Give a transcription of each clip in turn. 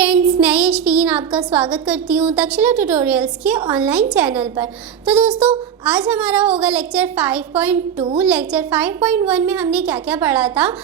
Friends, मैं यशवीन आपका स्वागत करती हूँ तक्षशिला ट्यूटोरियल्स के ऑनलाइन चैनल पर। तो दोस्तों, आज हमारा होगा लेक्चर 5.2। लेक्चर 5.1 में हमने क्या क्या पढ़ा था?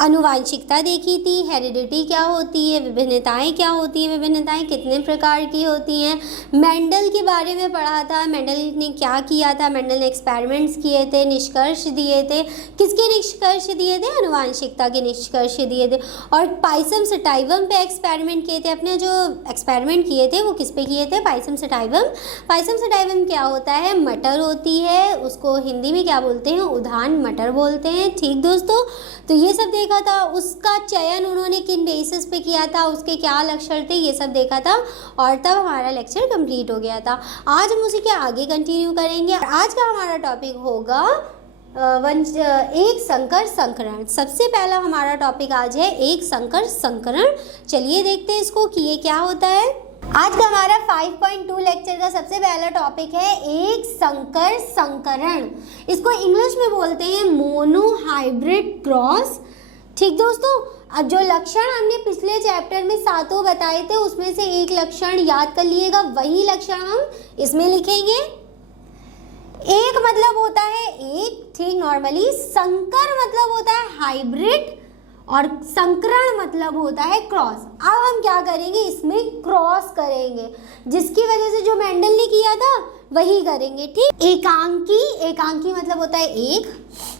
आनुवांशिकता देखी थी, हेरिडिटी क्या होती है, विभिन्नताएं क्या होती हैं, विभिन्नताएं कितने प्रकार की होती हैं। मेंडल के बारे में पढ़ा था, मेंडल ने क्या किया था, मेंडल ने एक्सपेरिमेंट्स किए थे, निष्कर्ष दिए थे। किसके निष्कर्ष दिए थे? आनुवांशिकता के निष्कर्ष दिए थे। और पाइसम सटाइवम पे एक्सपेरिमेंट किए थे। अपने जो एक्सपेरिमेंट किए थे वो किस पे किए थे? Pisum sativum. पाइसम सटाइवम क्या होता है? मटर होती है, उसको हिंदी में क्या बोलते हैं? उद्यान मटर बोलते हैं। ठीक दोस्तों, तो ये सब देखा था। उसका चयन उन्होंने किन बेसिस पे किया था, उसके क्या लक्षण थे, ये सब देखा था। और तब हमारा लेक्चर कंप्लीट हो गया था। आज हम उसी के आगे कंटिन्यू करेंगे। आज का हमारा टॉपिक होगा एक संकर संकरण। सबसे पहला हमारा टॉपिक आज है एक संकर संकरण। चलिए देखते हैं इसको कि ये क्या होता है। आज का हमारा 5.2 लेक्चर का सबसे पहला टॉपिक है एक संकर संकरण। इसको इंग्लिश में बोलते हैं मोनोहाइब्रिड क्रॉस। ठीक दोस्तों, अब जो लक्षण हमने पिछले चैप्टर में 7 बताए थे उसमें से एक लक्षण याद कर लिएगा, वही लक्षण हम इसमें लिखेंगे। एक मतलब होता है एक, ठीक, नॉर्मली। संकर मतलब होता है हाइब्रिड और संकरण मतलब होता है क्रॉस। अब हम क्या करेंगे? इसमें क्रॉस करेंगे, जिसकी वजह से जो मेंडल ने किया था वही करेंगे। ठीक, एकांकी, एकांकी मतलब होता है एक।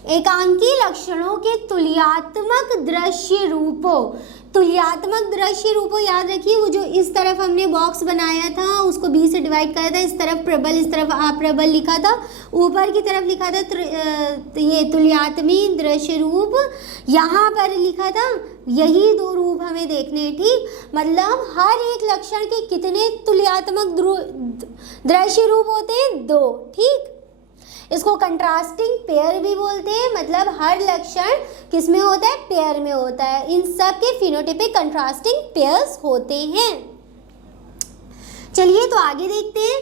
एकांकी लक्षणों के तुलयात्मक दृश्य रूपों। तुलयात्मक दृश्य रूपों याद रखिए, वो जो इस तरफ हमने बॉक्स बनाया था उसको बी से डिवाइड करा था। इस तरफ प्रबल, इस तरफ अप्रबल लिखा था, ऊपर की तरफ लिखा था ये तुलयात्मी दृश्य रूप, यहाँ पर लिखा था। यही 2 रूप हमें देखने हैं। ठीक, मतलब हर एक लक्षण के कितने तुलयात्मक दृश्य रूप होते हैं? 2। ठीक, इसको कंट्रास्टिंग पेयर भी बोलते हैं। मतलब हर लक्षण किस में होता है? पेयर में होता है। इन सब के फिनोटाइपिक कंट्रास्टिंग पेयर्स होते हैं। चलिए तो आगे देखते हैं।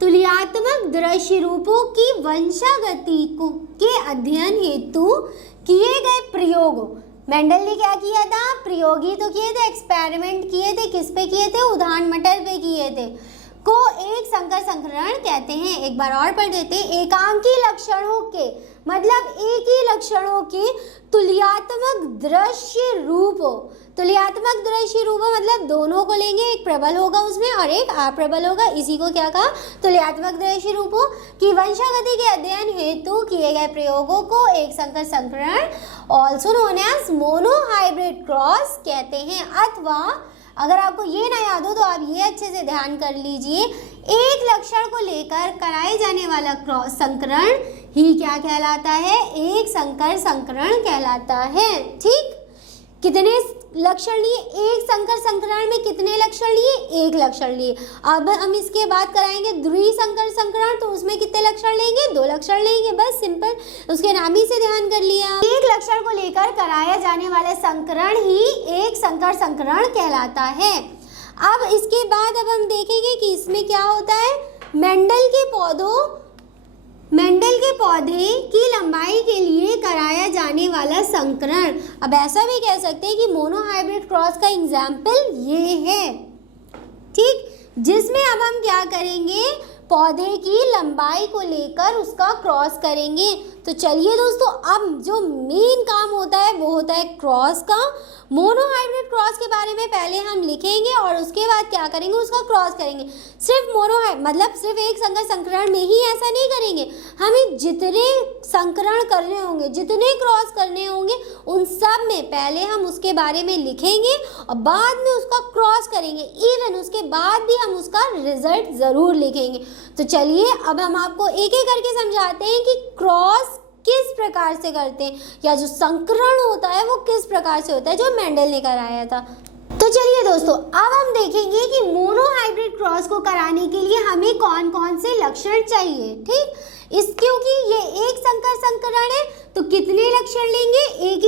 तुलयात्मक दृश्य रूपों की वंशागति के अध्ययन हेतु किए गए प्रयोग। मेंडल ने क्या किया था? प्रयोगी तो किए थे, एक्सपेरिमेंट किए थे। किस पे किए थे? उद्यान मटर पे किए थे। को एक संकर संकरण कहते हैं। एक बार और पढ़ देते हैं। एकांकी लक्षणों के मतलब एक ही लक्षणों के तुलयात्मक दृश्य रूप। तुलयात्मक दृश्य रूप मतलब दोनों को लेंगे, एक प्रबल होगा उसमें और एक अप्रबल होगा। इसी को क्या कहा? तुलयात्मक दृश्य रूपों की वंशागति के अध्ययन हेतु किए गए प्रयोगों को एक संकर संकरण also known as monohybrid cross कहते हैं। अथवा अगर आपको ये ना याद हो तो आप ये अच्छे से ध्यान कर लीजिए, एक लक्षण को लेकर कराए जाने वाला क्रॉस संकरण ही क्या कहलाता है? एक संकर संकरण कहलाता है। ठीक, कितने लक्षण लिए? एक संकर संकरण में कितने लक्षण लिए? एक लक्षण लिए। अब हम इसके बाद कराएंगे द्विसंकर संकरण, तो उसमें कितने लक्षण लेंगे? 2 लक्षण लेंगे। बस सिंपल, उसके नाम ही से ध्यान कर लिया। एक लक्षण को लेकर कराया जाने वाला संकरण ही एक संकर संकरण कहलाता है। अब इसके बाद अब हम देखेंगे कि इसमें क्या होता है। मेंडल के पौधे की लंबाई के लिए कराया जाने वाला संकरण। अब ऐसा भी कह सकते हैं कि मोनोहाइब्रिड क्रॉस का एग्जाम्पल ये है। ठीक, जिसमें अब हम क्या करेंगे? पौधे की लंबाई को लेकर उसका क्रॉस करेंगे। तो चलिए दोस्तों, अब जो मेन काम होता है वो होता है क्रॉस का। मोनोहाइब्रिड क्रॉस के बारे में पहले हम लिखेंगे और उसके बाद क्या करेंगे? उसका क्रॉस करेंगे। सिर्फ मतलब सिर्फ एक संकर संकरण में ही ऐसा नहीं करेंगे। हमें जितने संकरण करने होंगे, जितने क्रॉस करने होंगे, उन सब में पहले हम उसके बारे में लिखेंगे और बाद में उसका क्रॉस करेंगे। इवन उसके बाद भी हम उसका रिजल्ट ज़रूर लिखेंगे। तो चलिए अब हम आपको एक एक करके समझाते हैं कि क्रॉस किस प्रकार से करते हैं, या जो संकरण होता है वो किस प्रकार से होता है, जो मेंडल ने कराया था। तो चलिए दोस्तों, अब हम देखेंगे कि मोनोहाइब्रिड क्रॉस को कराने के लिए हमें कौन कौन से लक्षण चाहिए। ठीक, क्योंकि ये एक संकर संकरण है तो कितने लक्षण लेंगे? एक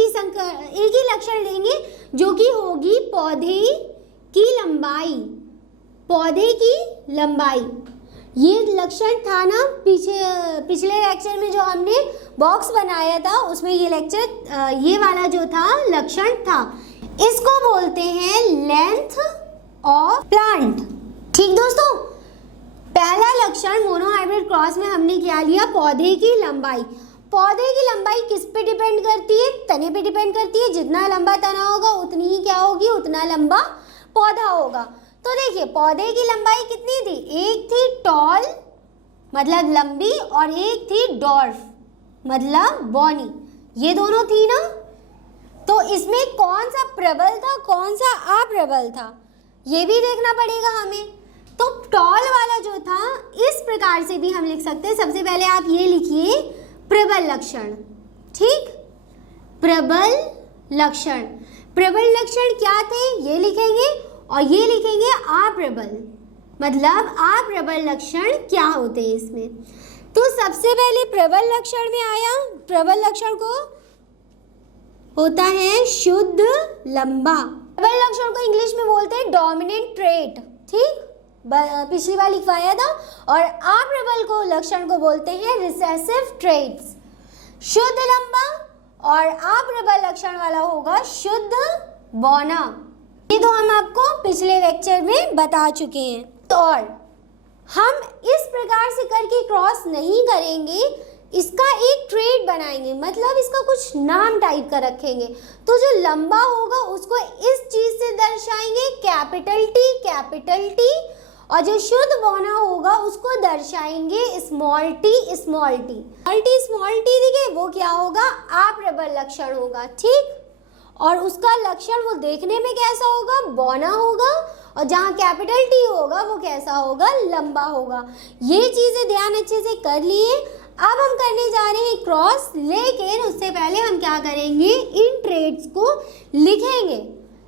ही लक्षण लेंगे, जो कि होगी पौधे की लंबाई। पौधे की लंबाई ये लक्षण था ना, पिछले लेक्चर में जो हमने बॉक्स बनाया था उसमें ये वाला जो था लक्षण था। इसको बोलते हैं लेंथ ऑफ प्लांट। ठीक दोस्तों, पहला लक्षण मोनोहाइब्रिड क्रॉस में हमने क्या लिया, पौधे की लंबाई। पौधे की लंबाई किस पे डिपेंड करती है, तने पे डिपेंड करती है। जितना लंबा तना होगा उतनी ही क्या होगी, उतना लंबा पौधा होगा। तो देखिए पौधे की लंबाई कितनी थी, एक थी टॉल मतलब लंबी और एक थी डॉर्फ मतलब बौनी, ये दोनों थी ना। तो इसमें कौन सा प्रबल था कौन सा अप्रबल था ये भी देखना पड़ेगा हमें। तो टॉल वाला जो था इस प्रकार से भी हम लिख सकते हैं। सबसे पहले आप ये लिखिए प्रबल लक्षण। ठीक, प्रबल लक्षण। प्रबल लक्षण क्या थे ये लिखेंगे और ये लिखेंगे अप्रबल मतलब अप्रबल लक्षण क्या होते हैं इसमें। तो सबसे पहले प्रबल लक्षण में आया, प्रबल लक्षण को होता है शुद्ध लंबा। प्रबल लक्षण को इंग्लिश में बोलते हैं डोमिनेंट ट्रेट। ठीक, पिछली बार लिखवाया था। और अप्रबल को लक्षण को बोलते हैं रिसेसिव ट्रेट्स। शुद्ध लंबा और अप्रबल लक्षण वाला होगा शुद्ध बौना। ये तो हम आपको पिछले लेक्चर में बता चुके हैं। तो और हम इस प्रकार से करके क्रॉस नहीं करेंगे, इसका एक ट्रेड बनाएंगे मतलब इसका कुछ नाम टाइप का रखेंगे। तो जो लंबा होगा उसको इस चीज से दर्शाएंगे कैपिटल टी, और जो शुद्ध बौना होगा उसको दर्शाएंगे स्मॉल टी। स्मॉल टी देखिए वो क्या होगा, अप्रबल लक्षण होगा। ठीक, और उसका लक्षण वो देखने में कैसा होगा, बौना होगा, और जहाँ कैपिटल टी होगा वो कैसा होगा, लंबा होगा। ये चीजें ध्यान अच्छे से कर लिए। अब हम करने जा रहे हैं क्रॉस, लेकिन उससे पहले हम क्या करेंगे, इन ट्रेड्स को लिखेंगे।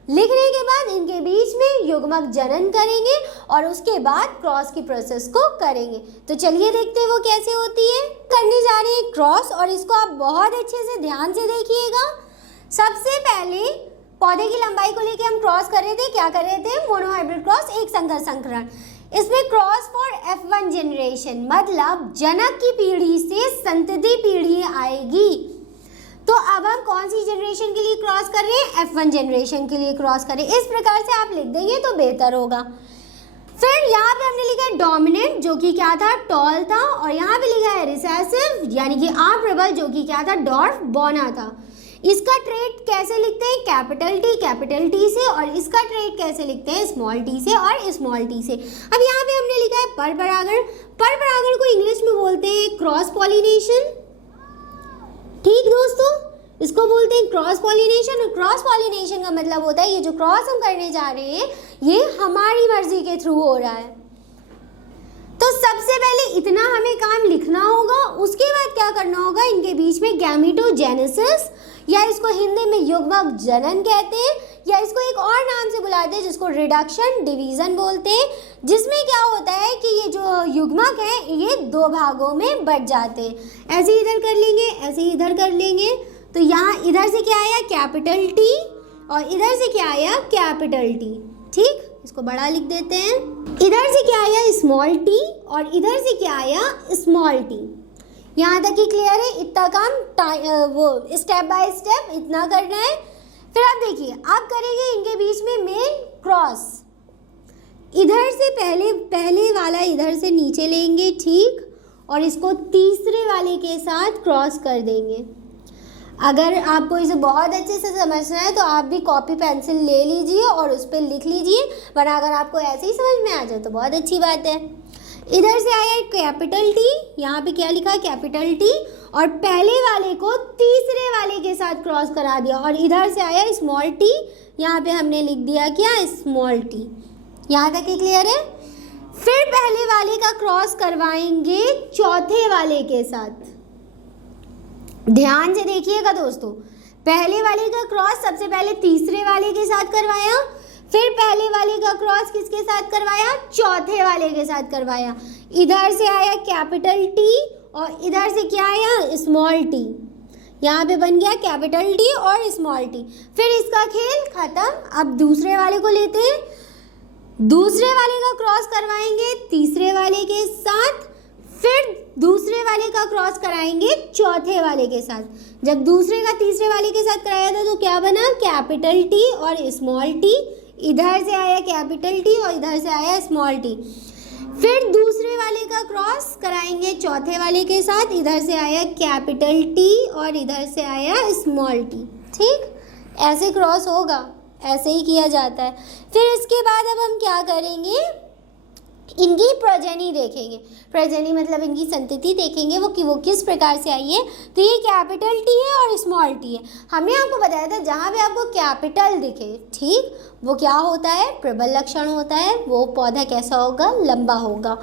लिखने के बाद इनके बीच में युग्मक जनन करेंगे और उसके बाद क्रॉस की प्रोसेस को करेंगे। तो चलिए देखते हैं वो कैसे होती है। करने जा रहे हैं क्रॉस और इसको आप बहुत अच्छे से ध्यान से देखिएगा। सबसे पहले पौधे की लंबाई को लेके हम क्रॉस कर रहे थे, क्या कर रहे थे, मोनोहाइब्रिड क्रॉस, एक संकर संकरण। इसमें क्रॉस फॉर F1 जनरेशन मतलब जनक की पीढ़ी से संतति पीढ़ी आएगी। तो अब हम कौन सी जनरेशन के लिए क्रॉस कर रहे हैं, F1 जनरेशन के लिए क्रॉस कर रहे हैं। इस प्रकार से आप लिख देंगे तो बेहतर होगा। फिर यहाँ पे हमने लिखा है डोमिनेंट जो कि क्या था, टॉल था, और यहाँ पे लिखा है रिसेसिव यानी कि अप्रबल जो कि क्या था, डॉर्फ बौना था। इसका ट्रेट कैसे लिखते हैं, कैपिटल टी से, और इसका ट्रेट कैसे लिखते हैं, स्मॉल टी से और स्मॉल टी से। अब यहाँ पे हमने लिखा है परपरागण। परपरागण को इंग्लिश में बोलते हैं क्रॉस पॉलिनेशन। ठीक दोस्तों, इसको बोलते हैं क्रॉस पॉलिनेशन। और क्रॉस पॉलिनेशन का मतलब होता है ये जो क्रॉस हम करने जा रहे हैं ये हमारी मर्जी के थ्रू हो रहा है। तो सबसे पहले इतना हमें काम लिखना होगा। उसके बाद क्या करना होगा, इनके बीच में गैमेटोजेनेसिस या इसको हिंदी में युग्मक जनन कहते हैं, या इसको एक और नाम से बुलाते हैं जिसको रिडक्शन डिवीजन बोलते हैं, जिसमें क्या होता है कि ये जो युग्मक है ये दो भागों में बट जाते हैं। ऐसे इधर कर लेंगे, ऐसे इधर कर लेंगे। तो यहाँ इधर से क्या आया, कैपिटल टी, और इधर से क्या आया, कैपिटल टी। ठीक, इसको बड़ा लिख देते हैं। इधर से क्या आया, स्मॉल टी, और इधर से क्या आया, स्मॉल टी। यहाँ तक ही क्लियर है। इतना काम वो स्टेप बाय स्टेप इतना करना है। फिर आप देखिए, आप करेंगे इनके बीच में मेन क्रॉस। इधर से पहले वाला इधर से नीचे लेंगे, ठीक, और इसको तीसरे वाले के साथ क्रॉस कर देंगे। अगर आपको इसे बहुत अच्छे से समझना है तो आप भी कॉपी पेंसिल ले लीजिए और उस पर लिख लीजिए, वरना अगर आपको ऐसे ही समझ में आ जाए तो बहुत अच्छी बात है। इधर से आया कैपिटल टी, यहाँ पे क्या लिखा, कैपिटल टी, और पहले वाले को तीसरे वाले के साथ क्रॉस करा दिया, और इधर से आया स्मॉल टी, यहाँ पे हमने लिख दिया क्या, स्मॉल टी। यहाँ तक ही क्लियर है। फिर पहले वाले का क्रॉस करवाएंगे चौथे वाले के साथ। ध्यान से देखिएगा दोस्तों, पहले वाले का क्रॉस सबसे पहले तीसरे वाले के साथ करवाया, फिर पहले वाले का क्रॉस किसके साथ करवाया, चौथे वाले के साथ करवाया। इधर से आया कैपिटल टी और इधर से क्या आया, स्मॉल टी। यहाँ पे बन गया कैपिटल टी और स्मॉल टी। फिर इसका खेल खत्म। अब दूसरे वाले को लेते हैं, दूसरे वाले का क्रॉस करवाएंगे तीसरे वाले के साथ, फिर दूसरे वाले का क्रॉस कराएंगे चौथे वाले के साथ। जब दूसरे का तीसरे वाले के साथ कराया था तो क्या बना, कैपिटल टी और स्मॉल टी। इधर से आया कैपिटल टी और इधर से आया स्मॉल टी। फिर दूसरे वाले का क्रॉस कराएंगे चौथे वाले के साथ, इधर से आया कैपिटल टी और इधर से आया स्मॉल टी। ठीक, ऐसे क्रॉस होगा, ऐसे ही किया जाता है। फिर इसके बाद अब हम क्या करेंगे, इनकी प्रोजेनी देखेंगे। प्रोजेनी मतलब इनकी संतति देखेंगे वो कि वो किस प्रकार से आई है। तो ये कैपिटल टी है और स्मॉल टी है। हमने आपको बताया था जहाँ भी आपको कैपिटल दिखे, ठीक, वो क्या होता है, प्रबल लक्षण होता है, वो पौधा कैसा होगा, लंबा होगा।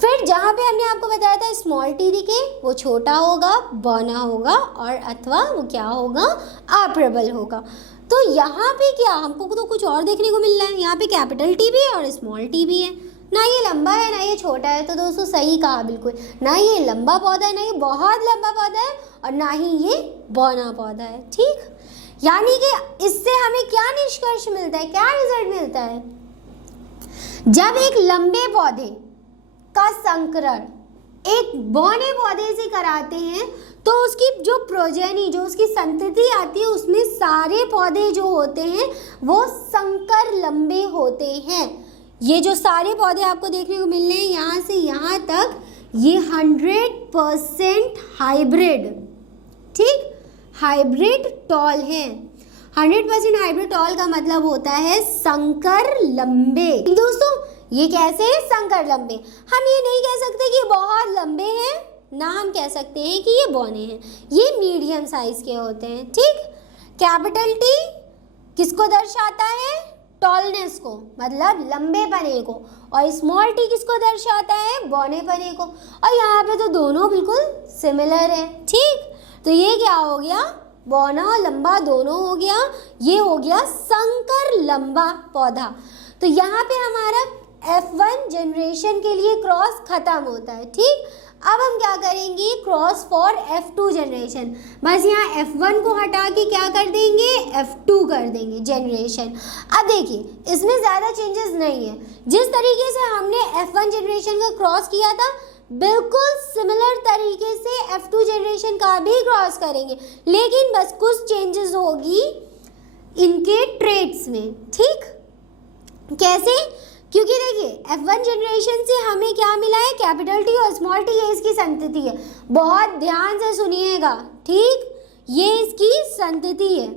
फिर जहाँ पे हमने आपको बताया था स्मॉल टी दिखे, वो छोटा होगा, बौना होगा, और अथवा वो क्या होगा, अप्रबल होगा। तो यहाँ पे क्या हमको तो कुछ और देखने को मिल रहा है, यहाँ पे कैपिटल टी भी है और स्मॉल टी भी है। ना ये लंबा है ना ये छोटा है, तो दोस्तों सही कहा बिल्कुल, ना ये लंबा पौधा है ना ये बहुत लंबा पौधा है, और ना ही ये बौना पौधा है। ठीक, यानी कि इससे हमें क्या निष्कर्ष मिलता है, क्या रिजल्ट मिलता है, जब एक लंबे पौधे का संकरण एक बौने पौधे से कराते हैं तो उसकी जो प्रोजेनी, जो उसकी संतति आती है, उसमें सारे पौधे जो होते हैं वो संकर लंबे होते हैं। ये जो सारे पौधे आपको देखने को मिल रहे हैं यहाँ से यहाँ तक, ये 100% हाइब्रिड, ठीक, हाइब्रिड टॉल है। 100% हाइब्रिड टॉल का मतलब होता है संकर लंबे। दोस्तों ये कैसे है संकर लंबे, हम ये नहीं कह सकते कि बहुत लंबे हैं, ना हम कह सकते हैं कि ये बौने हैं, ये मीडियम साइज के होते हैं। ठीक, कैपिटल टी किसको दर्शाता है, टॉलनेस को, मतलब लंबे पने को, और स्मॉल टी किसको दर्शाता है, बौने पने को। और यहाँ पे तो दोनों बिल्कुल सिमिलर है। ठीक, तो ये क्या हो गया, बौना और लंबा दोनों हो गया, ये हो गया संकर लंबा पौधा। तो यहाँ पे हमारा F1 जनरेशन के लिए क्रॉस खत्म होता है। ठीक, अब हम क्या करेंगे, क्रॉस फॉर F2 जनरेशन, बस यहाँ F1 को हटा के क्या कर देंगे, F2 कर देंगे जनरेशन। अब देखिए इसमें ज़्यादा चेंजेस नहीं है, जिस तरीके से हमने F1 जनरेशन का क्रॉस किया था बिल्कुल सिमिलर तरीके से F2 जनरेशन का भी क्रॉस करेंगे, लेकिन बस कुछ चेंजेस होगी इनके ट्रेड्स में। ठीक, कैसे, क्योंकि देखिए F1 जनरेशन से हमें क्या मिला है, कैपिटल टी और स्मॉल टी, ये इसकी संतति है। बहुत ध्यान से सुनिएगा, ठीक, ये इसकी संतति है।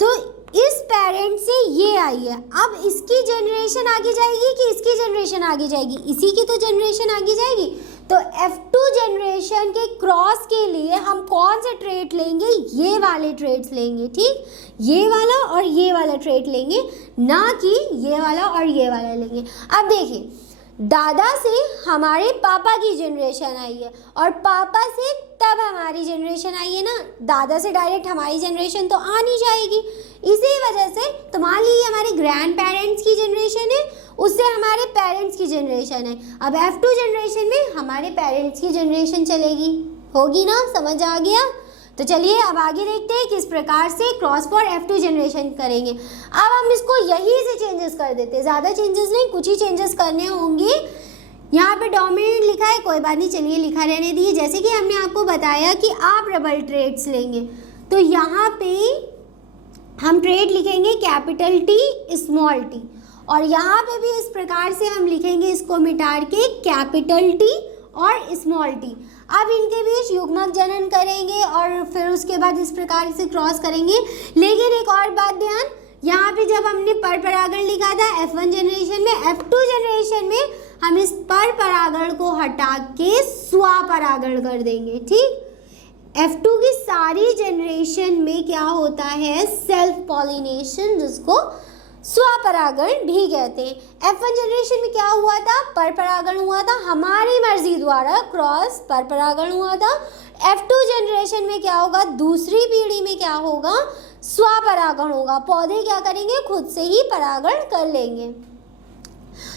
तो इस पेरेंट से ये आई है, अब इसकी जनरेशन आगे जाएगी कि इसकी जनरेशन आगे जाएगी, इसी की तो जनरेशन आगे जाएगी। तो F2 जनरेशन के क्रॉस के लिए हम कौन से ट्रेट लेंगे, ये वाले ट्रेट्स लेंगे। ठीक, ये वाला और ये वाला ट्रेट लेंगे, ना कि ये वाला और ये वाला लेंगे। अब देखिए दादा से हमारे पापा की जनरेशन आई है और पापा से तब हमारी जनरेशन आई है ना, दादा से डायरेक्ट हमारी जनरेशन तो आ नहीं जाएगी। इसी वजह से तो मान लीजिए हमारे ग्रैंड पेरेंट्स की जनरेशन है, उससे हमारे पेरेंट्स की जनरेशन है, अब F2 जनरेशन में हमारे पेरेंट्स की जनरेशन चलेगी, होगी ना, समझ आ गया। तो चलिए अब आगे देखते हैं किस प्रकार से क्रॉस फॉर F2 जनरेशन करेंगे। अब हम इसको यहीं से चेंजेस कर देते हैं, ज़्यादा चेंजेस नहीं, कुछ ही चेंजेस करने होंगे। यहाँ पे डोमिनेंट लिखा है, कोई बात नहीं, चलिए लिखा रहने दिए। जैसे कि हमने आपको बताया कि आप डबल ट्रेड्स लेंगे, तो यहाँ पे हम ट्रेड लिखेंगे कैपिटल टी स्मॉल टी, और यहाँ पे भी इस प्रकार से हम लिखेंगे इसको मिटा के कैपिटल टी और स्मॉल टी। अब इनके बीच युग्मक जनन करेंगे और फिर उसके बाद इस प्रकार से क्रॉस करेंगे। लेकिन एक और बात ध्यान, यहाँ पे जब हमने पर परागण लिखा था F1 जनरेशन में, F2 जनरेशन में हम इस पर परागण को हटा के स्वपरागण कर देंगे। ठीक, F2 की सारी जनरेशन में क्या होता है, सेल्फ पॉलिनेशन, जिसको स्वपरागण भी कहते हैं। F1 जनरेशन में क्या हुआ था, पर परागण हुआ था, हमारी मर्जी द्वारा क्रॉस पर परागण हुआ था। F2 जनरेशन में क्या होगा, दूसरी पीढ़ी में क्या होगा, स्वपरागण होगा, पौधे क्या करेंगे, खुद से ही परागण कर लेंगे।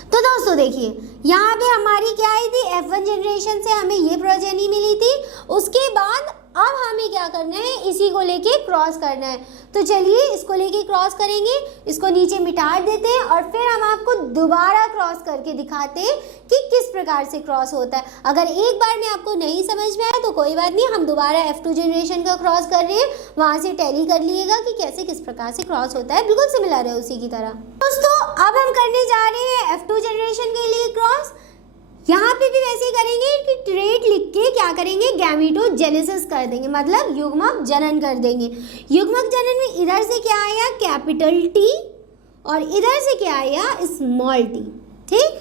तो दोस्तों देखिए यहाँ पे हमारी क्या आई थी, F1 जनरेशन से हमें ये प्रोजेनी मिली थी, उसके बाद अब हमें हमें क्या करना है, इसी को लेके क्रॉस करना है। तो चलिए इसको लेके क्रॉस करेंगे, इसको नीचे मिटा देते हैं और फिर हम आपको दोबारा क्रॉस करके दिखाते हैं कि किस प्रकार से क्रॉस होता है। अगर एक बार में आपको नहीं समझ में आया तो कोई बात नहीं, हम दोबारा F2 जनरेशन का क्रॉस कर रहे हैं, वहाँ से टैली कर लीजिएगा कि कैसे किस प्रकार से क्रॉस होता है, बिल्कुल सिमिलर है उसी की तरह। दोस्तों अब हम करने जा रहे हैं F2 जनरेशन के लिए क्रॉस। यहाँ पे भी वैसे ही करेंगे कि ट्रेट लिख के क्या करेंगे, गैमेटोजेनेसिस कर देंगे, मतलब युग्मक जनन कर देंगे। युग्मक जनन में इधर से क्या आया, कैपिटल टी, और इधर से क्या आया, स्मॉल टी। ठीक,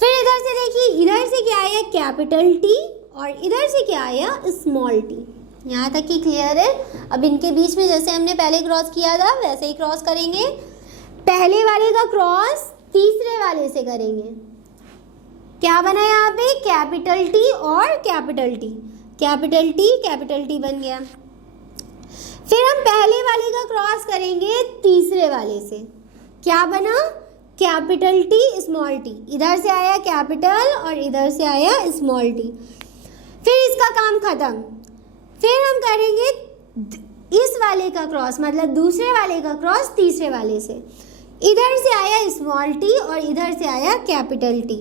फिर इधर से देखिए, इधर से क्या आया, कैपिटल टी, और इधर से क्या आया, स्मॉल टी। यहाँ तक कि क्लियर है। अब इनके बीच में जैसे हमने पहले क्रॉस किया था वैसे ही क्रॉस करेंगे। पहले वाले का क्रॉस तीसरे वाले से करेंगे। क्या बना यहाँ पे, कैपिटल टी और कैपिटल टी, कैपिटल टी बन गया। फिर हम पहले वाले का क्रॉस करेंगे तीसरे वाले से। क्या बना, कैपिटल टी स्मॉल टी, इधर से आया कैपिटल और इधर से आया स्मॉल टी। फिर इसका काम खत्म। फिर हम करेंगे इस वाले का क्रॉस, मतलब दूसरे वाले का क्रॉस तीसरे वाले से। इधर से आया स्मॉल टी और इधर से आया कैपिटल टी।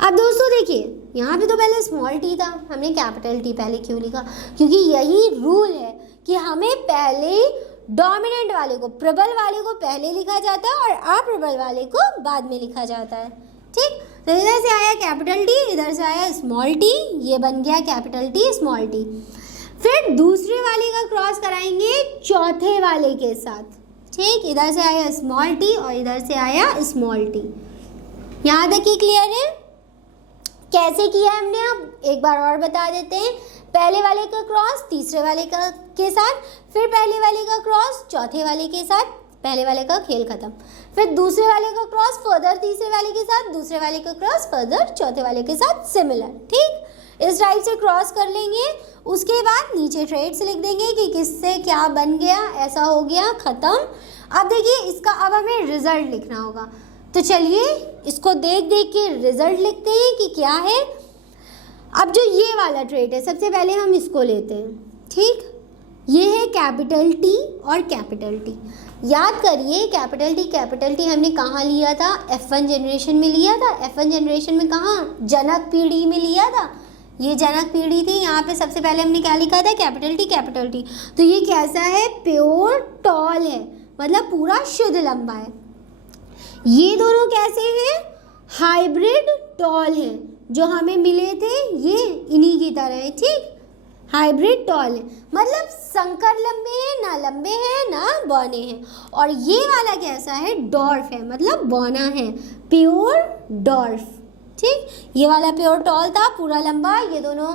अब दोस्तों देखिए, यहाँ पे तो पहले स्मॉल टी था, हमने कैपिटल टी पहले क्यों लिखा, क्योंकि यही रूल है कि हमें पहले डोमिनेंट वाले को, प्रबल वाले को पहले लिखा जाता है और अप्रबल वाले को बाद में लिखा जाता है। ठीक, तो इधर से आया कैपिटल टी, इधर से आया स्मॉल टी, ये बन गया कैपिटल टी स्मॉल टी। फिर दूसरे वाले का क्रॉस कराएंगे चौथे वाले के साथ। ठीक, इधर से आया स्मॉल टी और इधर से आया स्मॉल टी। यहाँ तक कि क्लियर है। कैसे किया हमने, अब एक बार और बता देते हैं। पहले वाले का क्रॉस तीसरे वाले का के साथ, फिर पहले वाले का क्रॉस चौथे वाले के साथ, पहले वाले का खेल खत्म। फिर दूसरे वाले का क्रॉस फर्दर तीसरे वाले के साथ, दूसरे वाले का क्रॉस फर्दर चौथे वाले के साथ, सिमिलर। ठीक, इस टाइप से क्रॉस कर लेंगे। उसके बाद नीचे ट्रेड्स लिख देंगे कि किससे क्या बन गया, ऐसा हो गया, खत्म। अब देखिए इसका अब हमें रिजल्ट लिखना होगा, तो चलिए इसको देख देख के रिजल्ट लिखते हैं कि क्या है। अब जो ये वाला ट्रेट है, सबसे पहले हम इसको लेते हैं। ठीक, ये है कैपिटल टी और कैपिटल टी। याद करिए कैपिटल टी हमने कहाँ लिया था, F1 जनरेशन में लिया था। F1 जनरेशन में कहाँ, जनक पीढ़ी में लिया था। ये जनक पीढ़ी थी। यहाँ पे सबसे पहले हमने क्या लिखा था, कैपिटल टी। तो ये कैसा है, प्योर टॉल है, मतलब पूरा शुद्ध लंबा है। ये दोनों कैसे हैं, हाइब्रिड टॉल हैं, जो हमें मिले थे ये इन्हीं की तरह है। ठीक, हाइब्रिड टॉल है, मतलब संकर लंबे हैं, ना लंबे हैं ना बौने हैं। और ये वाला कैसा है, डॉर्फ है, मतलब बौना है, प्योर डॉर्फ। ठीक, ये वाला प्योर टॉल था पूरा लंबा, ये दोनों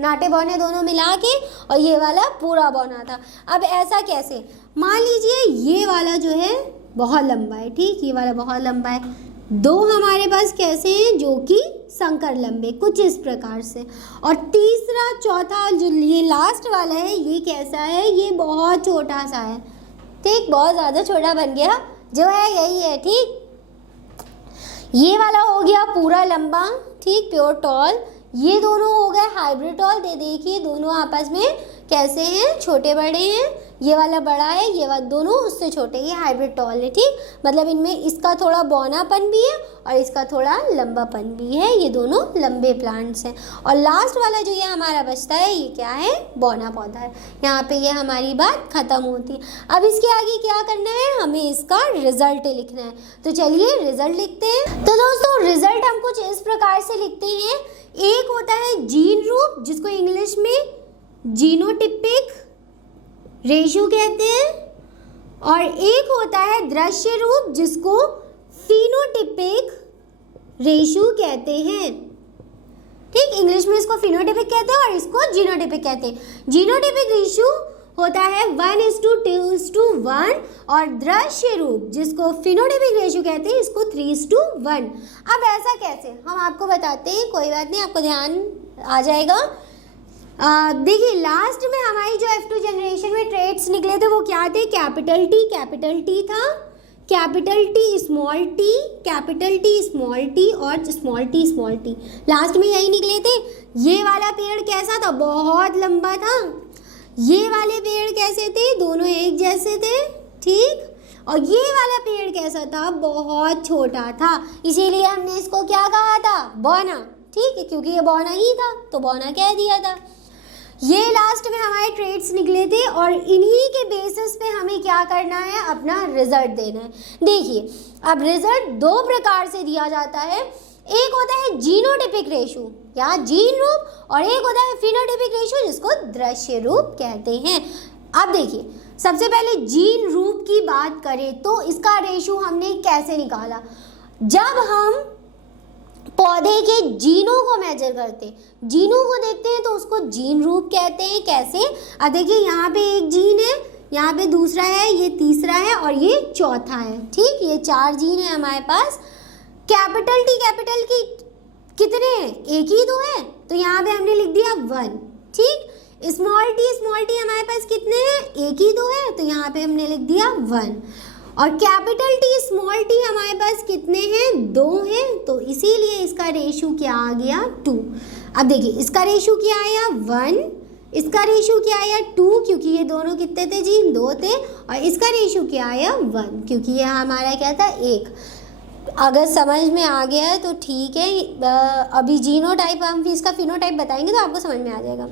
नाटे बौने दोनों मिला के, और ये वाला पूरा बौना था। अब ऐसा कैसे, मान लीजिए ये वाला जो है बहुत लंबा है। ठीक, ये वाला बहुत लंबा है। दो हमारे पास कैसे हैं, जो कि संकर लंबे, कुछ इस प्रकार से। और तीसरा चौथा जो ये लास्ट वाला है, ये कैसा है, ये बहुत छोटा सा है। ठीक, बहुत ज़्यादा छोटा बन गया, जो है यही है। ठीक, ये वाला हो गया पूरा लंबा, ठीक, प्योर टॉल। ये दोनों हो गए हाइब्रिड टॉल। देखिए दोनों आपस में कैसे हैं, छोटे बड़े हैं। ये वाला बड़ा है, ये वाला दोनों उससे छोटे, ये हाइब्रिड टॉल है। ठीक, मतलब इनमें इसका थोड़ा बौनापन भी है और इसका थोड़ा लंबापन भी है। ये दोनों लंबे प्लांट्स हैं। और लास्ट वाला जो ये हमारा बचता है, ये क्या है, बौना पौधा है। यहाँ पे ये हमारी बात खत्म होती है। अब इसके आगे क्या करना है, हमें इसका रिजल्ट लिखना है। तो चलिए रिजल्ट लिखते हैं। तो दोस्तों रिजल्ट हम कुछ इस प्रकार से लिखते हैं। एक होता है जीन रूप, जिसको इंग्लिश में जीनोटिपिक रेशियो कहते हैं, और एक होता है दृश्य रूप, जिसको फिनोटिपिक रेशियो कहते हैं। ठीक, इंग्लिश में इसको फिनोटिपिक कहते हैं और इसको जीनोटिपिक कहते हैं। जीनोटिपिक रेशियो होता है 1:2:1, और दृश्य रूप जिसको फिनोटिपिक रेशियो कहते हैं, इसको 3:1। अब ऐसा कैसे, हम आपको बताते हैं, कोई बात नहीं, आपको ध्यान आ जाएगा। देखिए लास्ट में हमारी जो F2 जनरेशन में ट्रेड्स निकले थे वो क्या थे, कैपिटल टी था, capital T small T, capital T small T और स्मॉल टी लास्ट में यही निकले थे। ये वाला पेड़ कैसा था, बहुत लंबा था। ये वाले पेड़ कैसे थे, दोनों एक जैसे थे, ठीक। और ये वाला पेड़ कैसा था, बहुत छोटा था, इसीलिए हमने इसको क्या कहा था, बौना, ठीक है, क्योंकि ये बौना ही था तो बौना कह दिया था। ये लास्ट में हमारे ट्रेड्स निकले थे और इन्हीं के बेसिस पे हमें क्या करना है, अपना रिजल्ट देना है। देखिए अब रिजल्ट दो प्रकार से दिया जाता है, एक होता है जीनोटिपिक रेशो या जीन रूप, और एक होता है फिनोटिपिक रेशो जिसको दृश्य रूप कहते हैं। अब देखिए सबसे पहले जीन रूप की बात करें तो इसका रेशो हमने कैसे निकाला, जब हम पौधे के जीनों को मेजर करते हैं, जीनों को देखते हैं तो उसको जीन रूप कहते हैं। कैसे, अब देखिए यहाँ पे एक जीन है, यहाँ पे दूसरा है, ये तीसरा है और ये चौथा है, ठीक। ये 4 जीन है हमारे पास। कैपिटल टी कितने हैं, एक ही तो है, तो यहाँ पे हमने लिख दिया 1, ठीक। स्मॉल टी हमारे पास कितने हैं, एक ही तो है, तो यहाँ पे हमने लिख दिया 1। और कैपिटल टी स्मॉल टी हमारे पास कितने हैं, 2 हैं, तो इसीलिए इसका रेशो क्या आ गया, 2। अब देखिए इसका रेशो क्या आया, 1, इसका रेशो क्या आया, 2, क्योंकि ये दोनों कितने थे जीन, 2 थे, और इसका रेशो क्या आया, 1, क्योंकि ये हमारा क्या था, 1। अगर समझ में आ गया है तो ठीक है, अभी जीनोटाइप हम इसका फिनोटाइप बताएंगे तो आपको समझ में आ जाएगा।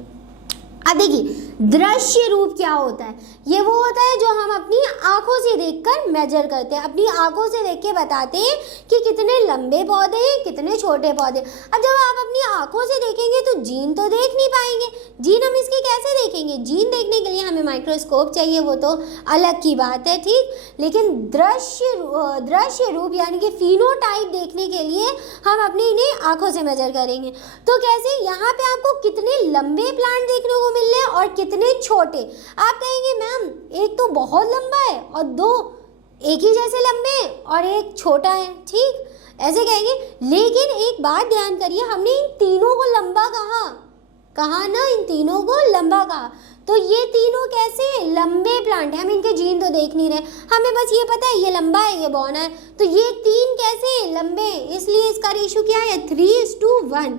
अब देखिए दृश्य रूप क्या होता है, ये वो होता है जो हम अपनी आंखों से देखकर मेजर करते हैं, अपनी आंखों से देख के बताते हैं कि कितने लंबे पौधे हैं, कितने छोटे पौधे। अब जब आप अपनी आंखों से देखेंगे तो जीन तो देख नहीं पाएंगे, जीन हम इसके कैसे देखेंगे, जीन देखने के लिए हमें माइक्रोस्कोप चाहिए, वो तो अलग की बात है, ठीक। लेकिन दृश्य रूप यानी कि फिनोटाइप देखने के लिए हम अपनी इन्हें आंखों से मेजर करेंगे। तो कैसे, यहाँ पे आपको कितने लंबे प्लांट देखने को मिल रहे हैं और कितने छोटे। आप कहेंगे मैम एक तो बहुत लंबा है और 2 एक ही जैसे लंबे हैं और एक छोटा है, ठीक, ऐसे कहेंगे। लेकिन एक बात ध्यान करिए, हमने इन तीनों को लंबा कहा ना, इन तीनों को लंबा कहा, तो ये तीनों कैसे लंबे प्लांट हैं, हम इनके जीन तो देख नहीं रहे, हमें बस ये पता है ये लंबा है, ये बौना है, तो ये 3 कैसे लंबे हैं, इसलिए इसका रेशो क्या है, 3:1।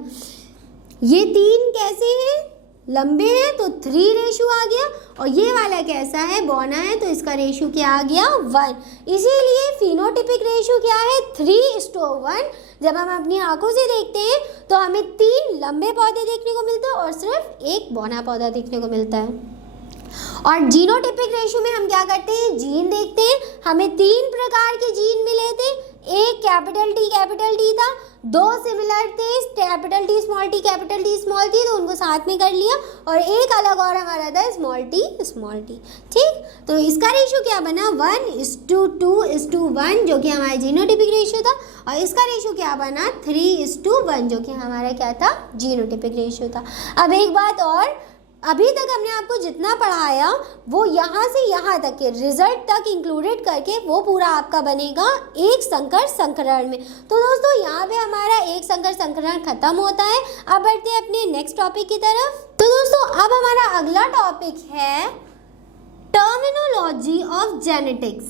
ये 3 कैसे हैं, लंबे हैं, तो 3 रेशो आ गया। और ये वाला कैसा है, बौना है, तो इसका रेशो क्या आ गया, 1। इसीलिए फिनोटिपिक रेशो क्या है, 3:1। जब हम अपनी आंखों से देखते हैं तो हमें 3 लंबे पौधे देखने को मिलते हैं और सिर्फ 1 बौना पौधा देखने को मिलता है। और जीनोटिपिक रेशो में हम क्या करते हैं, जीन देखते हैं, हमें 3 प्रकार के जीन मिले थे, एक कैपिटल टी था, 2 सिमिलर थे, कैपिटल टी स्मॉल टी, तो उनको साथ में कर लिया, और एक अलग और हमारा था स्मॉल टी, ठीक। तो इसका रेशो क्या बना, 1:2:1, जो कि हमारा जीनोटिपिक रेशो था, और इसका रेशो क्या बना, 3:1, जो कि हमारा क्या था, जीनोटिपिक रेशो था। अब एक बात और, अभी तक हमने आपको जितना पढ़ाया वो यहाँ से यहाँ तक के रिजल्ट तक इंक्लूडेड करके वो पूरा आपका बनेगा एक संकर संकरण में। तो दोस्तों यहाँ पे हमारा एक संकर संकरण खत्म होता है। अब बढ़ते हैं अपने नेक्स्ट टॉपिक की तरफ। तो दोस्तों अब हमारा अगला टॉपिक है टर्मिनोलॉजी ऑफ जेनेटिक्स,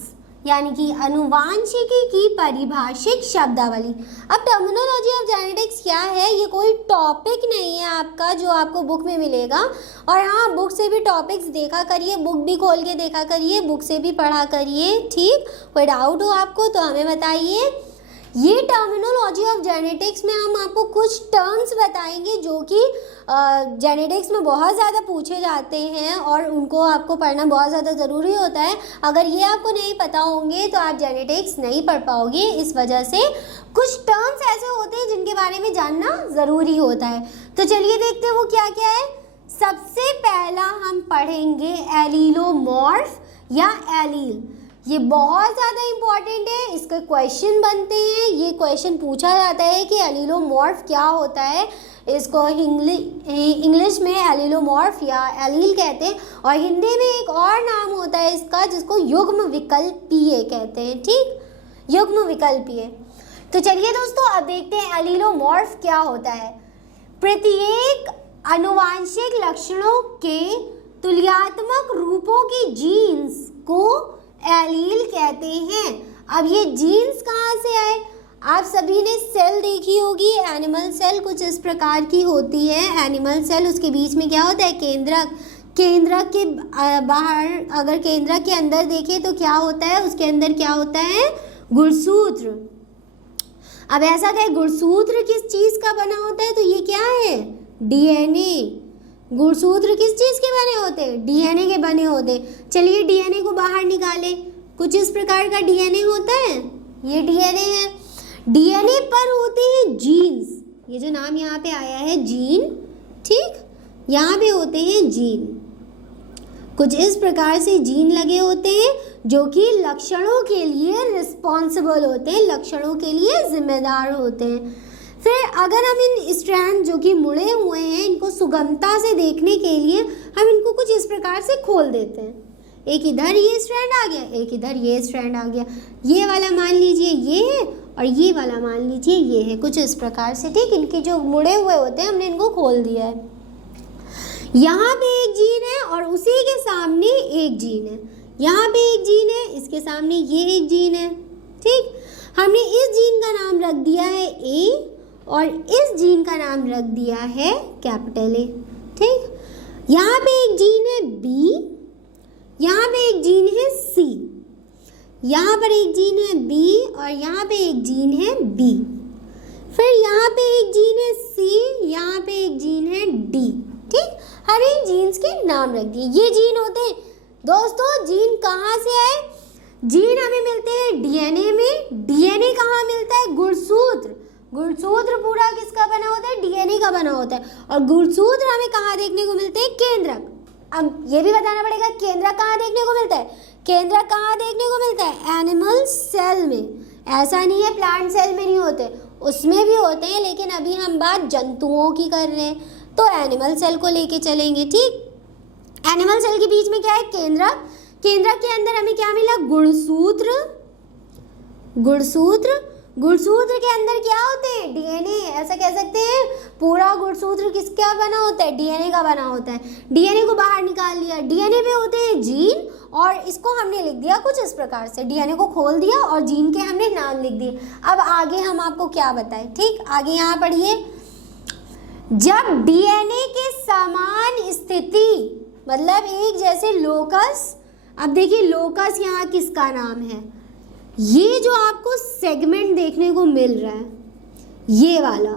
यानी कि अनुवांशिकी की परिभाषिक शब्दावली। अब टर्मिनोलॉजी ऑफ जेनेटिक्स क्या है, ये कोई टॉपिक नहीं है आपका जो आपको बुक में मिलेगा, और हाँ बुक से भी टॉपिक्स देखा करिए, बुक भी खोल के देखा करिए, बुक से भी पढ़ा करिए, ठीक। कोई डाउट हो आपको तो हमें बताइए। ये टर्मिनोलॉजी ऑफ जेनेटिक्स में हम आपको कुछ टर्म्स बताएंगे जो कि जेनेटिक्स में बहुत ज़्यादा पूछे जाते हैं और उनको आपको पढ़ना बहुत ज़्यादा ज़रूरी होता है। अगर ये आपको नहीं पता होंगे तो आप जेनेटिक्स नहीं पढ़ पाओगे। इस वजह से कुछ टर्म्स ऐसे होते हैं जिनके बारे में जानना ज़रूरी होता है। तो चलिए देखते हैं वो क्या क्या है। सबसे पहला हम पढ़ेंगे एलीलोमॉर्फ या एलील। ये बहुत ज़्यादा इम्पॉर्टेंट है, इसके क्वेश्चन बनते हैं। ये क्वेश्चन पूछा जाता है कि एलीलोमॉर्फ क्या होता है। इसको इंग्लिश में एलीलोमॉर्फ या एलील कहते हैं, और हिंदी में एक और नाम होता है इसका जिसको युग्म विकल्पीय कहते हैं, ठीक, युग्म विकल्पीय। तो चलिए दोस्तों अब देखते हैं एलीलोमॉर्फ क्या होता है। प्रत्येक आनुवंशिक लक्षणों के तुलनात्मक रूपों के जीन्स को एलील कहते हैं। अब ये जीन्स कहाँ से आए? आप सभी ने सेल देखी होगी, एनिमल सेल कुछ इस प्रकार की होती है। एनिमल सेल, उसके बीच में क्या होता है, केंद्रक, केंद्रक के बाहर, अगर केंद्रक के अंदर देखें तो क्या होता है, उसके अंदर क्या होता है, गुणसूत्र। अब ऐसा क्या, गुणसूत्र किस चीज का बना होता है, तो ये क्या है, डीएनए। गुणसूत्र किस चीज के बने होते हैं, डीएनए के बने होते हैं। चलिए डीएनए को बाहर निकाले, कुछ इस प्रकार का डीएनए होता है, ये डीएनए है। डीएनए पर होते हैं जीन्स, ये जो नाम यहाँ पे आया है जीन, ठीक, यहाँ पे होते हैं जीन। कुछ इस प्रकार से जीन लगे होते हैं जो कि लक्षणों के लिए रिस्पॉन्सिबल होते हैं, लक्षणों के लिए जिम्मेदार होते हैं। फिर अगर हम इन स्ट्रैंड जो कि मुड़े हुए हैं, इनको सुगमता से देखने के लिए हम इनको कुछ इस प्रकार से खोल देते हैं। एक इधर ये स्ट्रैंड आ गया, एक इधर ये स्ट्रैंड आ गया, ये वाला मान लीजिए ये है और ये वाला मान लीजिए ये है, कुछ इस प्रकार से, ठीक। इनके जो मुड़े हुए होते हैं हमने इनको खोल दिया है। यहाँ पे एक जीन है और उसी के सामने एक जीन है, यहाँ पे एक जीन है, इसके सामने ये एक जीन है, ठीक। हमने इस जीन का नाम रख दिया है ए और इस जीन का नाम रख दिया है कैपिटल ए, ठीक। यहाँ पे एक जीन है बी, यहाँ पे एक जीन है सी, यहाँ पर एक जीन है बी और यहाँ पे एक जीन है बी। फिर यहाँ पे एक जीन है सी, यहाँ पे एक जीन है डी, ठीक। हर एक जीन्स के नाम रख दिए। ये जीन होते हैं दोस्तों। जीन कहाँ से आए, जीन हमें मिलते हैं डीएनए में। डीएनए कहाँ मिलता है, गुणसूत्र। गुणसूत्र पूरा किसका बना होता है, डीएनए का बना होता है। और गुणसूत्र हमें कहाँ देखने को मिलते हैं, केंद्रक। अब ये भी बताना पड़ेगा केंद्रक कहाँ देखने को मिलता है, केंद्रक कहाँ देखने को मिलता है, एनिमल सेल में। ऐसा नहीं है प्लांट सेल में नहीं होते, उसमें भी होते हैं, लेकिन अभी हम बात जंतुओं की कर रहे हैं तो एनिमल सेल को लेके चलेंगे, ठीक। एनिमल सेल के बीच में क्या है, केंद्रक। केंद्रक के अंदर हमें क्या मिला, गुणसूत्र। गुणसूत्र, गुणसूत्र के अंदर क्या होते हैं, डीएनए। ऐसा कह सकते हैं पूरा गुणसूत्र किसका बना होता है, डीएनए का बना होता है। डीएनए को बाहर निकाल लिया, डीएनए पे होते हैं जीन और इसको हमने लिख दिया कुछ इस प्रकार से, डीएनए को खोल दिया और जीन के हमने नाम लिख दिए। अब आगे हम आपको क्या बताएं, ठीक। आगे यहाँ पढ़िए, जब डीएनए के समान स्थिति, मतलब एक जैसे लोकस। अब देखिए लोकस यहाँ किसका नाम है, ये जो आपको सेगमेंट देखने को मिल रहा है ये वाला,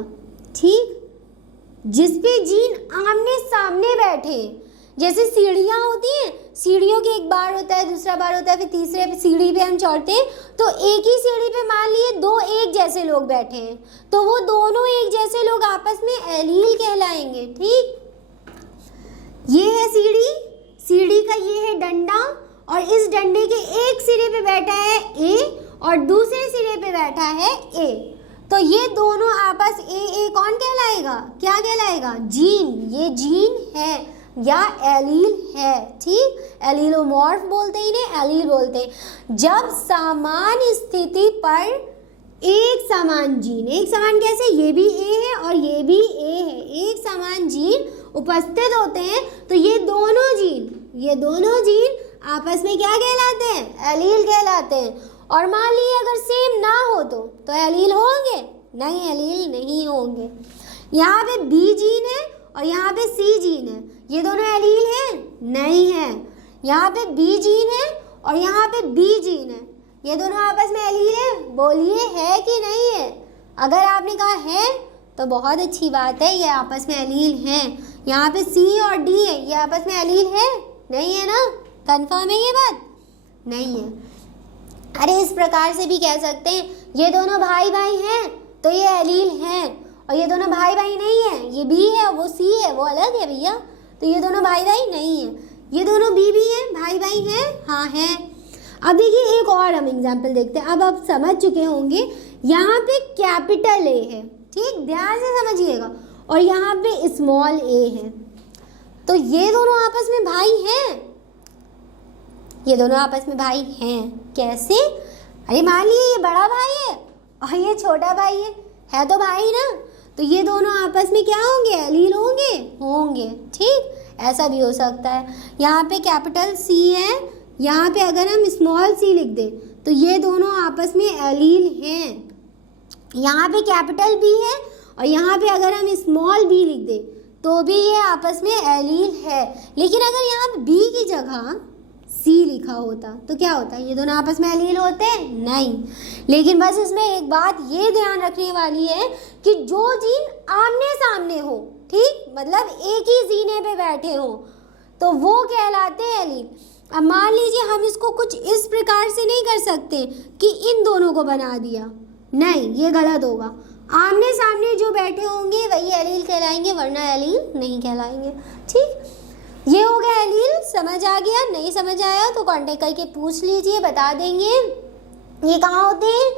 ठीक, जिसपे जीन आमने सामने बैठे। जैसे सीढ़ियाँ होती हैं, सीढ़ियों के एक बार होता है, दूसरा बार होता है, फिर तीसरे सीढ़ी पे हम चढ़ते हैं तो एक ही सीढ़ी पे मान लिए दो एक जैसे लोग बैठे हैं तो वो दोनों एक जैसे लोग आपस में एलील कहलाएंगे, ठीक। ये है सीढ़ी, सीढ़ी का ये है डंडा और इस डंडे के एक सिरे पे बैठा है ए और दूसरे सिरे पे बैठा है ए, तो ये दोनों आपस ए कौन कहलाएगा, क्या कहलाएगा, जीन। ये जीन है या एलील है, ठीक। एलीलोमॉर्फ बोलते हैं इन्हें, एलील बोलते हैं। जब समान स्थिति पर एक समान जीन, एक समान कैसे, ये भी ए है और ये भी ए है, एक समान जीन उपस्थित होते हैं तो ये दोनों जीन आपस में क्या कहलाते हैं, एलील कहलाते हैं। और मान लीजिए अगर सेम ना हो तो एलील होंगे, नहीं एलील नहीं होंगे। यहाँ पे बी जीन है और यहाँ पे सी जीन है, ये दोनों एलील हैं, नहीं है। यहाँ पे बी जीन है और यहाँ पे बी जीन है, ये दोनों आपस में एलील है, बोलिए है कि नहीं है। अगर आपने कहा है तो बहुत अच्छी बात है, ये आपस में एलील हैं। यहाँ पे सी और डी है, ये आपस में एलील है, नहीं है ना, कंफर्म है ये बात, नहीं है। अरे इस प्रकार से भी कह सकते हैं ये दोनों भाई भाई हैं तो ये एलील हैं, और ये दोनों भाई भाई नहीं है, ये बी है वो सी है, वो अलग है भैया, तो ये दोनों भाई भाई नहीं है। ये दोनों बी हैं, भाई भाई हैं, हाँ हैं। अब देखिए एक और हम एग्जाम्पल देखते हैं। अब आप समझ चुके होंगे, यहाँ पे कैपिटल ए है, ठीक, ध्यान से समझिएगा, और यहाँ पे स्मॉल ए है, तो ये दोनों आपस में भाई हैं, ये दोनों आपस में भाई हैं। कैसे, अरे मान लीजिए ये बड़ा भाई है और ये छोटा भाई है तो भाई ना, तो ये दोनों आपस में क्या होंगे, एलील होंगे, ठीक। ऐसा भी हो सकता है। यहाँ पे कैपिटल सी है, यहाँ पे अगर हम स्मॉल सी लिख दें तो ये दोनों आपस में एलील हैं। यहाँ पे कैपिटल बी है और यहाँ पे अगर हम स्मॉल बी लिख दें तो भी ये आपस में एलील है। लेकिन अगर यहाँ बी की जगह सी लिखा होता तो क्या होता? ये दोनों आपस में एलील होते? नहीं। लेकिन बस इसमें एक बात ये ध्यान रखने वाली है कि जो जीन आमने सामने हो, ठीक, मतलब एक ही जीने पे बैठे हो, तो वो कहलाते हैं एलील। अब मान लीजिए हम इसको कुछ इस प्रकार से नहीं कर सकते कि इन दोनों को बना दिया, नहीं, ये गलत होगा। आमने सामने जो बैठे होंगे वही एलील कहलाएंगे, वरना एलील नहीं कहलाएंगे। ठीक, ये हो गया एलील। समझ आ गया? नहीं समझ आया तो कांटेक्ट करके पूछ लीजिए, बता देंगे। ये कहाँ होते हैं?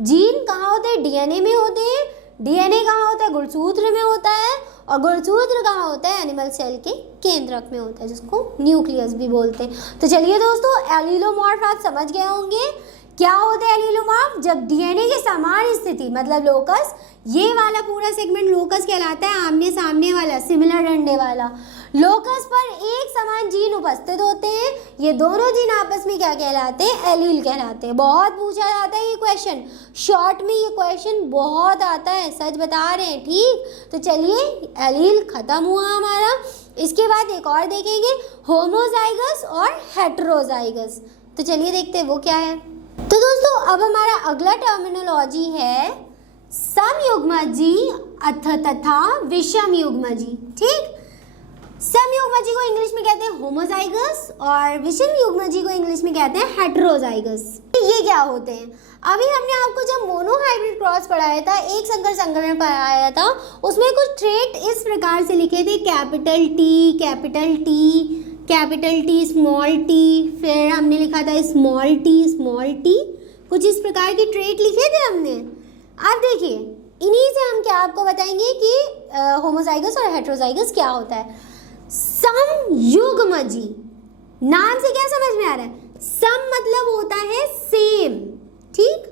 जीन कहाँ होते हैं? डीएनए में होते हैं। डीएनए कहाँ होता है? गुणसूत्र में होता है। और गुणसूत्र कहाँ होता है? एनिमल सेल के केंद्रक में होता है, जिसको न्यूक्लियस भी बोलते हैं। तो चलिए दोस्तों, एलीलोमॉर्फ आप समझ गए होंगे क्या होते हैं एलीलोमॉर्फ। जब डीएनए के समान स्थिति, मतलब लोकस, ये वाला पूरा सेगमेंट लोकस कहलाता है, आमने सामने वाला, सिमिलर डंडे वाला। लोकस पर एक समान जीन उपस्थित होते हैं, ये दोनों जीन आपस में क्या कहलाते हैं? एलील कहलाते हैं। बहुत पूछा जाता है ये क्वेश्चन, शॉर्ट में ये क्वेश्चन बहुत आता है, सच बता रहे हैं। ठीक, तो चलिए, एलील खत्म हुआ हमारा। इसके बाद एक और देखेंगे, होमोजाइगस और हेटेरोजाइगस। तो चलिए देखते हैं वो क्या है। तो दोस्तों, अब हमारा अगला टर्मिनोलॉजी है समयुग्मजी तथा विषमयुग्मजी। ठीक, समयुग्मजी को इंग्लिश में कहते हैं होमोजाइगस और विषमयुग्मजी को इंग्लिश में कहते हैं हेटेरोजाइगस। ये क्या होते हैं? अभी हमने आपको जब मोनोहाइब्रिड क्रॉस पढ़ाया था, एक संकर संकरण पढ़ाया था, उसमें कुछ ट्रेट इस प्रकार से लिखे थे, capital T, capital T, capital T, small T, फिर हमने लिखा था स्मॉल टी, कुछ इस प्रकार के ट्रेट लिखे थे हमने। अब देखिए, इन्हीं से हम क्या आपको बताएंगे कि होमोजाइगस और हेटेरोजाइगस क्या होता है। समयुग्मजी, नाम से क्या समझ में आ रहा है? सम मतलब होता है सेम, ठीक,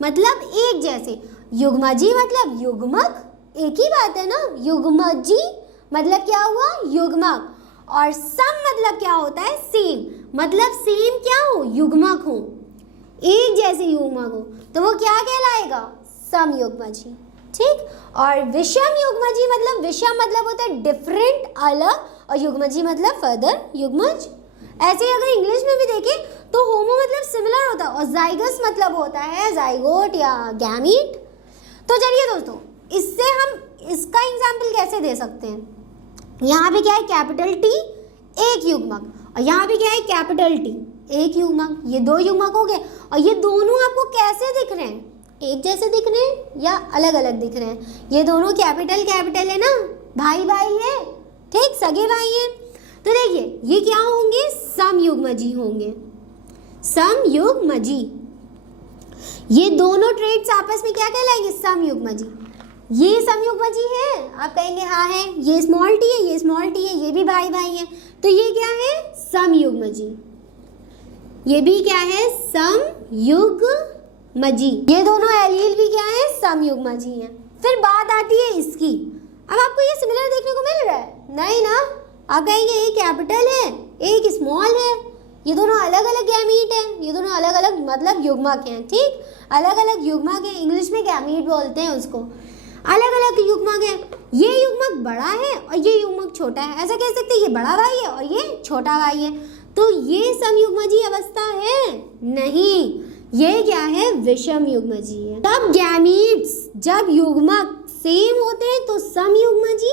मतलब एक जैसे। युग्मजी मतलब युग्मक, एक ही बात है ना। युग्मजी मतलब क्या हुआ? युग्मक। और सम मतलब क्या होता है? सेम, मतलब सेम क्या हो? युग्मक हो, एक जैसे युग्मक हो, तो वो क्या कहलाएगा? समयुग्मजी। ठीक, और विषमयुग्मजी मतलब, विषम मतलब होता है डिफरेंट, अलग, और युग्मजी मतलब फर्दर, युग्मज। ऐसे ही अगर इंग्लिश में भी देखें तो होमो मतलब सिमिलर होता है और जाइगस मतलब होता है जाइगोट या गैमीट। तो चलिए दोस्तों, इससे हम इसका एग्जाम्पल कैसे दे सकते हैं? यहाँ पे क्या है? कैपिटल टी, एक युग्मक, और यहाँ पे क्या है? कैपिटल टी, एक युग्मक। ये दो युग्मक हो गए, और ये दोनों आपको कैसे दिख रहे हैं? एक जैसे दिख रहे हैं या अलग अलग दिख रहे हैं? ये दोनों कैपिटल कैपिटल है ना, भाई भाई है, ठीक, सगे भाई है। तो देखिए, ये क्या होंगे? समयुग्मजी होंगे, समयुग्मजी। ये दोनों ट्रेड्स आपस में क्या कहलाएंगे? समयुग्मजी। ये समयुग्मजी है, आप कहेंगे हाँ है, ये स्मॉल टी है, ये स्मॉल टी है, ये भी भाई भाई है, तो ये क्या है? समयुग्मजी। ये भी क्या है? समयुग्मजी। ये दोनों एलील भी क्या है? समयुग्मजी हैं। फिर बात आती है इसकी। अब आपको ये सिमिलर देखने को मिल रहा है? नहीं ना, आप कहेंगे एक कैपिटल है, एक स्मॉल है, ये दोनों अलग अलग गैमीट हैं, ये दोनों अलग अलग मतलब युग्मक हैं। ठीक, अलग अलग युग्मक हैं, इंग्लिश में गैमीट बोलते हैं उसको। अलग अलग युग्मक है, ये युग्मक बड़ा है और ये युग्मक छोटा है, ऐसा कह सकते हैं ये बड़ा भाई है और ये छोटा भाई है। तो ये समयुग्मजी अवस्था है? नहीं, ये क्या है? विषमयुग्मजी है। तब गैमीट्स, जब युग्मक सेम होते हैं तो समयुग्मजी,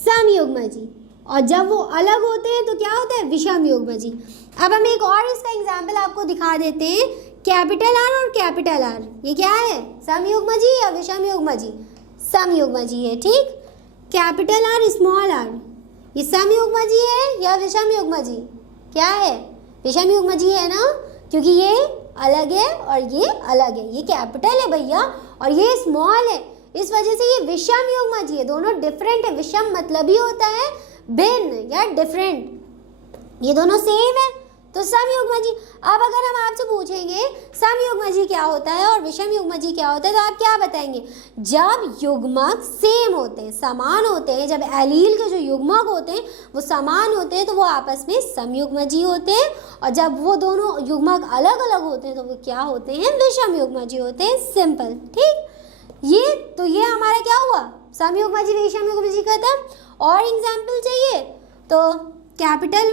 समयुग्मजी, और जब वो अलग होते हैं तो क्या होता है? विषमयुग्मजी। अब हम एक और इसका एग्जाम्पल आपको दिखा देते हैं, कैपिटल आर और कैपिटल आर, ये क्या है? समयुग्मजी या विषमयुग्मजी? समयुग्मजी है। ठीक, कैपिटल आर स्मॉल आर, ये समयुग्मजी है या विषमयुग्मजी? क्या है? विषमयुग्मजी है ना, क्योंकि ये अलग है और ये अलग है, ये कैपिटल है भैया और ये स्मॉल है, इस वजह से ये विषमयुग्मजी है। दोनों डिफरेंट है, विषम मतलब ही होता है भिन्न या डिफरेंट, ये दोनों सेम है तो समयुग्मजी। अब अगर हम आपसे पूछेंगे समयुग्मजी क्या होता है और विषमयुग्मजी क्या होता है, तो आप क्या बताएंगे? जब युग्मक सेम होते हैं, समान होते हैं, जब एलील के जो युग्मक होते हैं वो समान होते हैं तो वो आपस में समयुग्मजी होते हैं, और जब वो दोनों युग्मक अलग अलग होते हैं तो वो क्या होते हैं? विषमयुग्मजी होते हैं। सिंपल। ठीक, ये तो ये हमारा क्या हुआ? समयुग्मजी विषम युग्मजी खत्म। और एग्जाम्पल चाहिए तो कैपिटल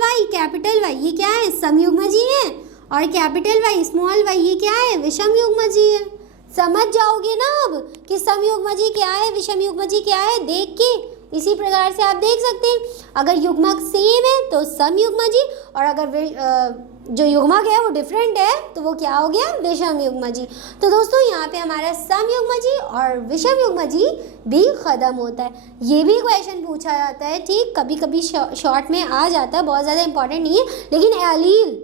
वाई ये क्या है, समयुग्मजी है, और कैपिटल वाई स्मॉल वाई ये क्या है, विषम युग्मजी है। समझ जाओगे ना अब कि समयुग्मजी क्या है, विषम युग्मजी क्या है देख के। इसी प्रकार से आप देख सकते हैं, अगर युग्मक सेम है तो समयुग्मजी, और अगर जो युग्मक है वो डिफरेंट है तो वो क्या हो गया, विषम युग्मजी। तो दोस्तों यहाँ पे हमारा समयुग्मजी और विषम युग्मजी भी खत्म होता है। ये भी क्वेश्चन पूछा जाता है, ठीक, कभी कभी शॉर्ट में आ जाता है, बहुत ज़्यादा इंपॉर्टेंट नहीं है, लेकिन एलील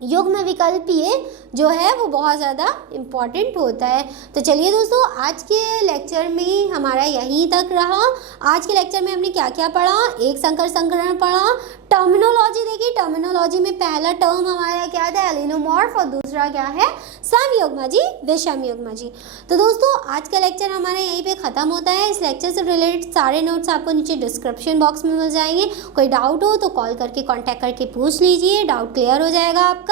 युग्म विकल्पीय जो है वो बहुत ज़्यादा इम्पॉर्टेंट होता है। तो चलिए दोस्तों, आज के लेक्चर में हमारा यहीं तक रहा। आज के लेक्चर में हमने क्या क्या पढ़ा, एक संकर संकरण पढ़ा, टर्मिनोलॉजी देखी। टर्मिनोलॉजी में पहला टर्म हमारा क्या था, एलिनोमॉर्फ, और दूसरा क्या है, समयुग्मजी विषम युग्मजी। तो दोस्तों आज का लेक्चर हमारा यहीं पे ख़त्म होता है। इस लेक्चर से रिलेटेड सारे नोट्स आपको नीचे डिस्क्रिप्शन बॉक्स में मिल जाएंगे। कोई डाउट हो तो कॉल करके कांटेक्ट करके पूछ लीजिए, डाउट क्लियर हो जाएगा आपका।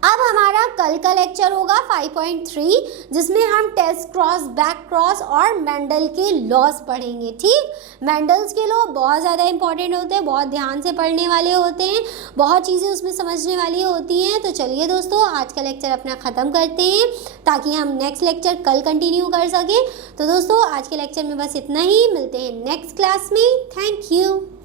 अब हमारा कल का लेक्चर होगा 5.3, जिसमें हम टेस्ट क्रॉस, बैक क्रॉस और मेंडल के लॉज पढ़ेंगे। ठीक, मेंडल्स के लॉ बहुत ज़्यादा इंपॉर्टेंट होते हैं, बहुत ध्यान से पढ़ने वाले होते हैं, बहुत चीज़ें उसमें समझने वाली होती हैं। तो चलिए दोस्तों आज का लेक्चर अपना ख़त्म करते हैं ताकि हम नेक्स्ट लेक्चर कल कंटिन्यू कर सकें। तो दोस्तों आज के लेक्चर में बस इतना ही, मिलते हैं नेक्स्ट क्लास में। Thank you.